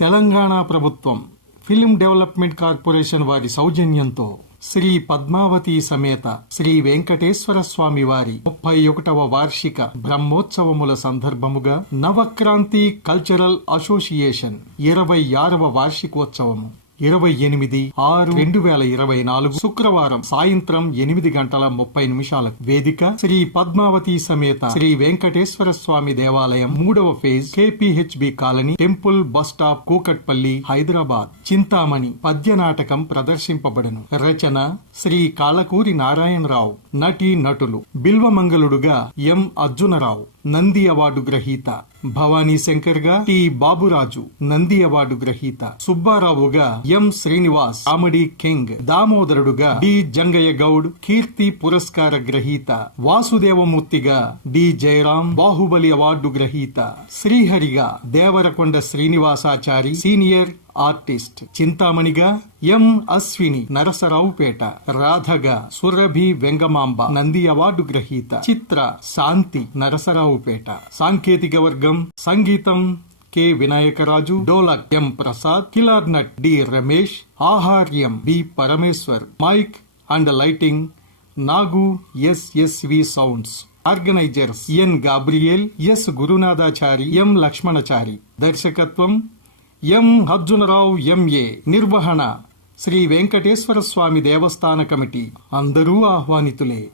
తెలంగాణ ప్రభుత్వం film development corporation వారి సౌజన్యంతో శ్రీ పద్మావతి సమేత శ్రీ వెంకటేశ్వర స్వామి వారి ముప్పై ఒకటవ వార్షిక బ్రహ్మోత్సవముల సందర్భముగా నవక్రాంతి కల్చరల్ అసోసియేషన్ ఇరవై ఆరవ వార్షికోత్సవము. ఇరవై ఎనిమిది ఆరు రెండు వేల ఇరవై నాలుగు శుక్రవారం సాయంత్రం ఎనిమిది గంటల ముప్పై నిమిషాలకు వేదిక శ్రీ పద్మావతి సమేత శ్రీ వెంకటేశ్వర స్వామి దేవాలయం మూడవ phase KPHB colony temple bus stop Kukatpally Hyderabad Chintamani పద్య నాటకం ప్రదర్శింపబడను రచన శ్రీ కాళకూరి నారాయణరావు నటి నటులు బిల్వమంగళుడుగా ఎం అర్జునరావు నంది అవార్డు గ్రహీత భవానీ శంకర్గా టి బాబురాజు నంది అవార్డు గ్రహీత సుబ్బారావుగా ఎం శ్రీనివాస్ కామెడీ కింగ్ దామోదరుడుగా డి జంగయ్య గౌడ్ కీర్తి పురస్కార గ్రహీత వాసుదేవమూర్తిగా డి జయరాం బాహుబలి అవార్డు గ్రహీత శ్రీహరిగా దేవరకొండ శ్రీనివాసాచారి సీనియర్ ఆర్టిస్ట్ చింతామణిగా ఎం అశ్విని నరసరావుపేట రాధగా సురభి వెంగమాంబ నంది అవార్డు గ్రహీత చిత్ర శాంతి నరసరావుపేట సాంకేతిక వర్గం సంగీతం K. Vinayakaraju dholak M. Prasad clarinet D. Ramesh ఆహార్యం B. Parameshwar mike and lighting Nagu SSV sounds. Organisers N. Gabriel S. Gurunathachari M. Lakshmanachari. దర్శకత్వం ఎం అర్జునరావు ఎంఏ నిర్వహణ. శ్రీ వెంకటేశ్వర స్వామి దేవస్థాన కమిటీ. అందరూ ఆహ్వానితులే.